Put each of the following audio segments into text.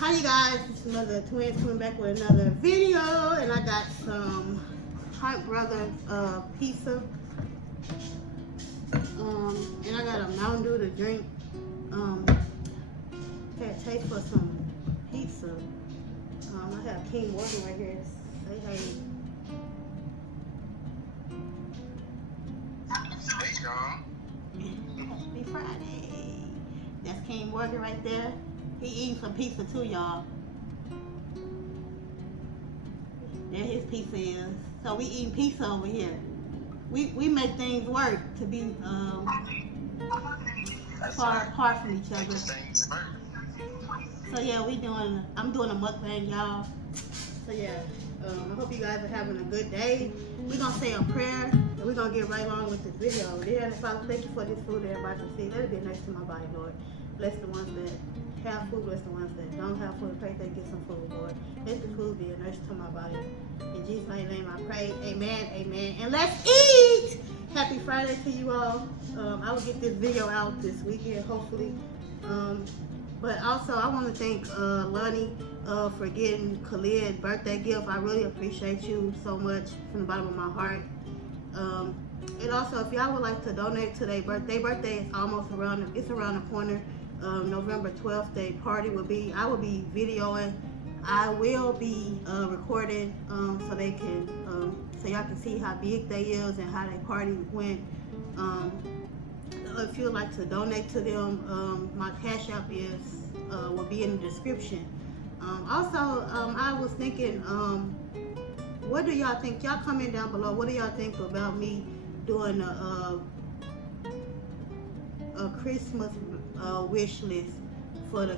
Hi you guys, it's Mother Twins coming back with another video, and I got some Hype Brother pizza, and I got a Mountain Dew to drink. Had taste for some pizza. I have King Morgan right here. Say hey. Hey y'all. Happy Friday. That's King Morgan right there. He eating some pizza too, y'all. There his pizza is. So we eating pizza over here. We make things work to be far apart from each other. So yeah, I'm doing a mukbang, y'all. So yeah, I hope you guys are having a good day. We're gonna say a prayer and we're gonna get right along with this video. Dear Heavenly Father, thank you for this food that everybody receive. Let it be next to my body, Lord. Bless the ones that have food, bless the ones that don't have food. Pray they get some food, Lord. Let the food be a nurse to my body. In Jesus' mighty name I pray. Amen, amen. And let's eat! Happy Friday to you all. I will get this video out this weekend, hopefully. But also, I want to thank Lonnie for getting Khalid birthday gift. I really appreciate you so much from the bottom of my heart. And also, if y'all would like to donate to their birthday is almost around the corner. November 12th, their party will be. I will be videoing. I will be recording so they can, so y'all can see how big they is and how their party went. If you would like to donate to them, my cash app will be in the description. Also, I was thinking, what do y'all think? Y'all comment down below. What do y'all think about me doing a Christmas wish list for the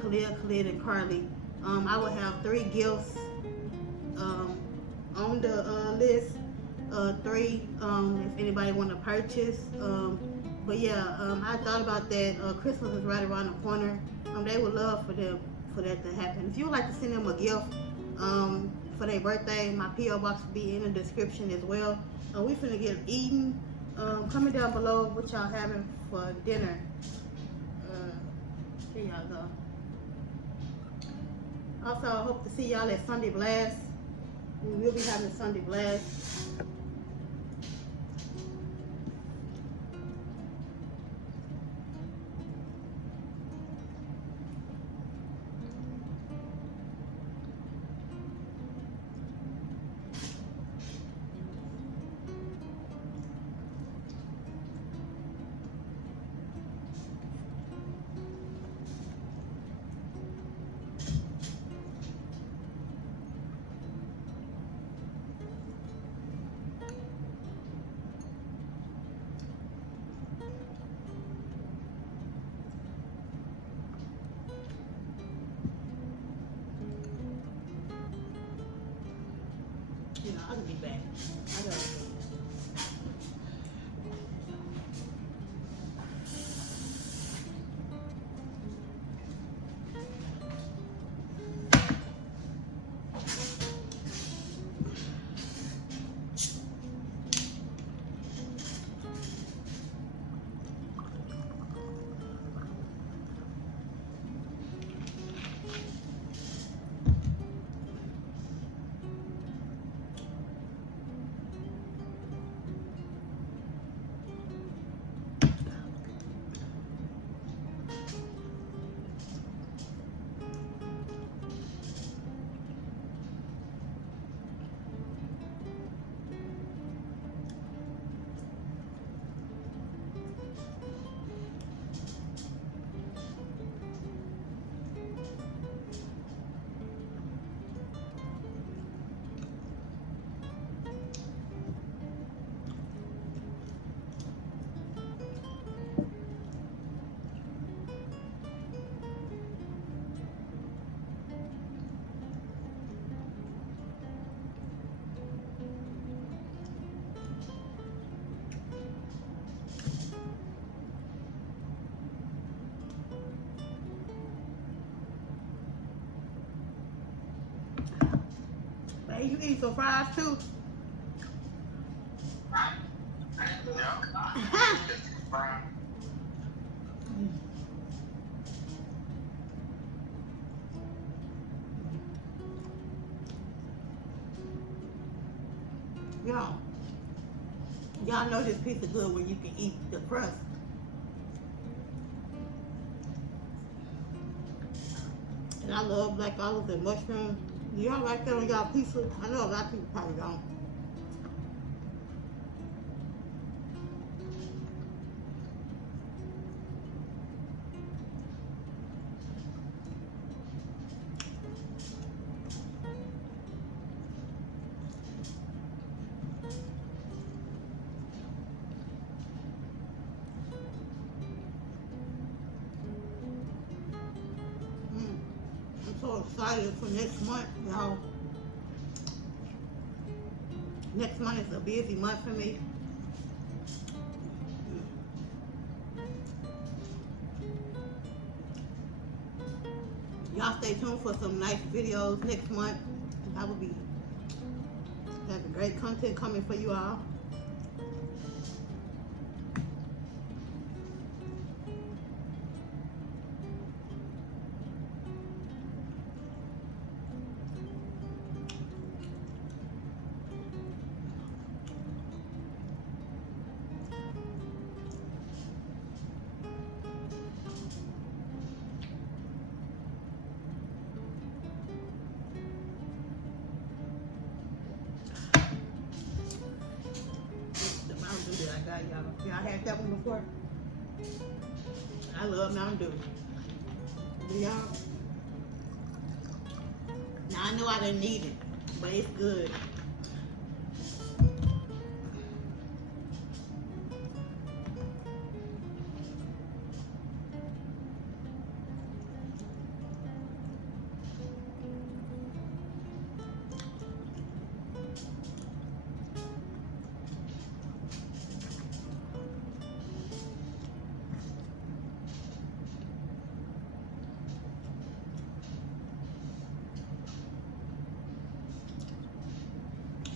Khalid, and Carly? I will have 3 gifts on the list. 3 if anybody want to purchase. But yeah, I thought about that. Christmas is right around the corner. They would love for that to happen. If you would like to send them a gift for their birthday, my P.O. box will be in the description as well. We finna get eating. Comment down below what y'all having for dinner. Here y'all go. Also, I hope to see y'all at Sunday Blast. We will be having Sunday Blast. You know, I can be back. I gotta go. Hey, you eat some fries too? Yeah. Y'all know this pizza good when you can eat the crust. And I love black olives and mushrooms. Do y'all like that on y'all pizza? I know a lot of people probably don't. I'm so excited for next month, y'all. Next month is a busy month for me. Y'all stay tuned for some nice videos next month. I will be having great content coming for you all. Y'all had that one before? I love Mountain Dew. Do y'all? Now I know I didn't need it, but it's good.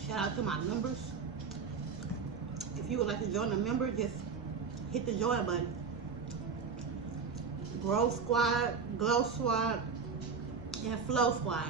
Shout out to my members. If you would like to join a member, just hit the join button. Grow Squad, Glow Squad, and Flow Squad.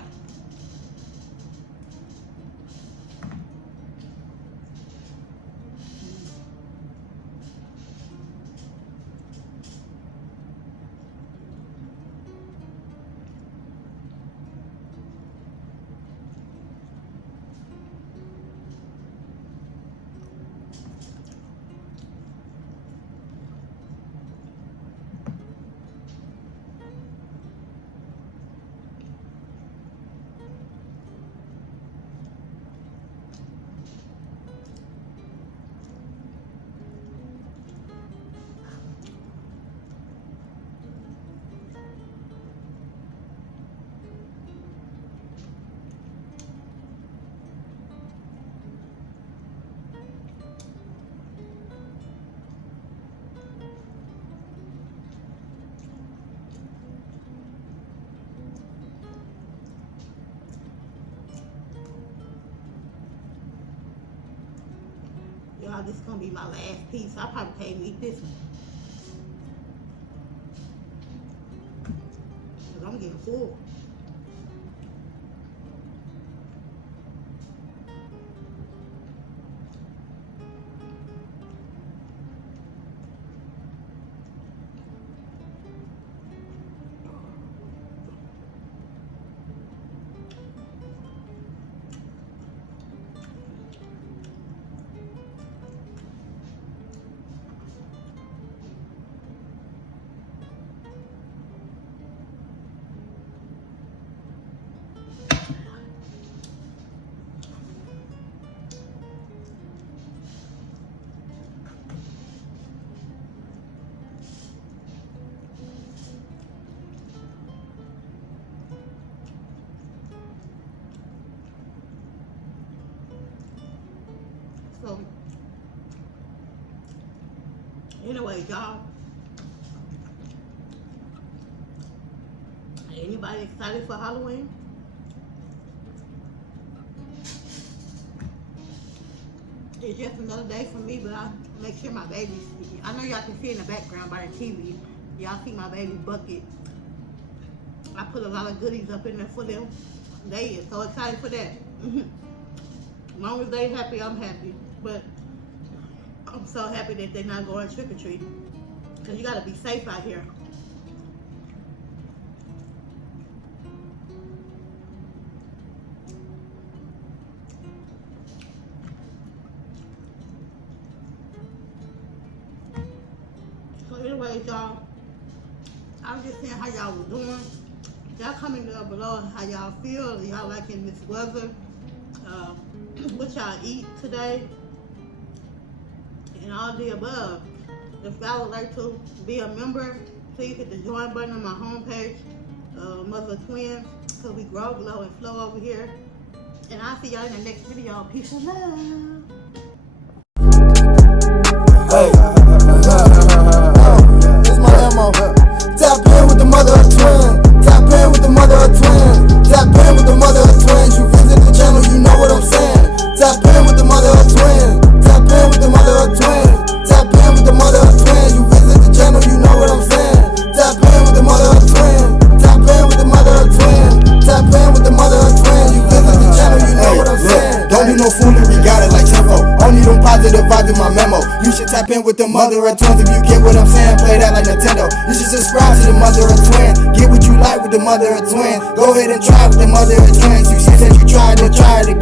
Y'all, this is gonna be my last piece. I probably can't eat this one. Cause I'm getting full. So, anyway, y'all, anybody excited for Halloween? It's just another day for me, but I make sure my babies, I know y'all can see in the background by the TV, y'all see my baby bucket. I put a lot of goodies up in there for them. They are so excited for that. As long as they happy, I'm happy. But I'm so happy that they're not going trick or treat. Cause you gotta be safe out here. So anyways, y'all, I was just saying how y'all was doing. Y'all comment down below how y'all feel. Y'all liking this weather. What y'all eat today. And all the above. If y'all would like to be a member, please hit the join button on my homepage, Mother of Twins, because we grow, glow, and flow over here. And I'll see y'all in the next video. Peace and love. Hey, it's my ammo. Tap in with the Mother of Twins. Tap in with the Mother of Twins. Tap in with the Mother of Twins. You visit the channel, you know what I'm saying. Tap in with the Mother of Twins. Tap in with the Mother of Twins. Tap in with the Mother of Twins. You visit the channel, you know what I'm saying. Tap in with the Mother of Twins. Tap in with the Mother of Twins. Tap in with the Mother of Twins. You visit the channel, you know what I'm saying. Don't do no foolery, got it like tempo. Only them positive vibes in my memo. You should tap in with the Mother of Twins. If you get what I'm saying, play that like Nintendo. You should subscribe to the Mother of Twins. Get what you like with the Mother of Twins. Go ahead and try with the Mother of Twins. You said you tried to try it again.